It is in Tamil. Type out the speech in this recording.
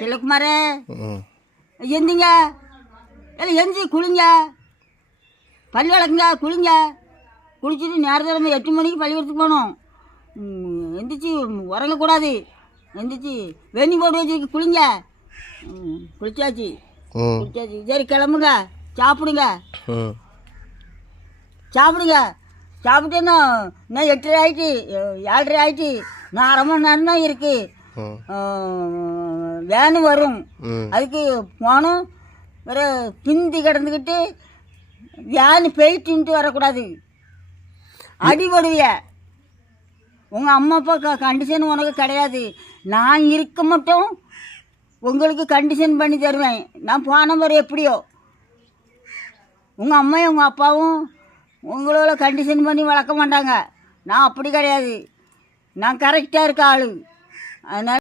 செல்லக்குமாரே எந்திங்க, இல்லை எந்திரி குளிங்க, பள்ளி வளர்க்குங்க, குளிங்க. குளிச்சுட்டு நேரத்தில் 8 மணிக்கு பள்ளிக்கூடத்துக்கு போகணும். எந்திரிச்சு உறங்கக்கூடாது. எந்திரிச்சு வெந்நி போட்டு வச்சு குளிங்க. குளிச்சாச்சு. சரி கிளம்புங்க, சாப்பிடுங்க. சாப்பிட்டு இன்னும் 8:30 ஆயிட்டு, 7:30 ஆயிட்டு. இன்னும் 1/2 மணி நேரம் தான் இருக்குது. வேனு வரும், அதுக்கு போகணும். வேறு பிந்தி கிடந்துக்கிட்டு வேனு போயிட்டுன்ட்டு வரக்கூடாது. அடிபடுவிய. உங்கள் அம்மா அப்பா கண்டிஷன் உனக்கு கிடையாது. நான் இருக்க மட்டும் உங்களுக்கு கண்டிஷன் பண்ணி தருவேன். நான் போன மாதிரி எப்படியோ உங்கள் அம்மையும் உங்கள் அப்பாவும் உங்களோட கண்டிஷன் பண்ணி வளர்க்க மாட்டாங்க. நான் அப்படி கிடையாது. நான் கரெக்டாக இருக்க ஆள். அதனால்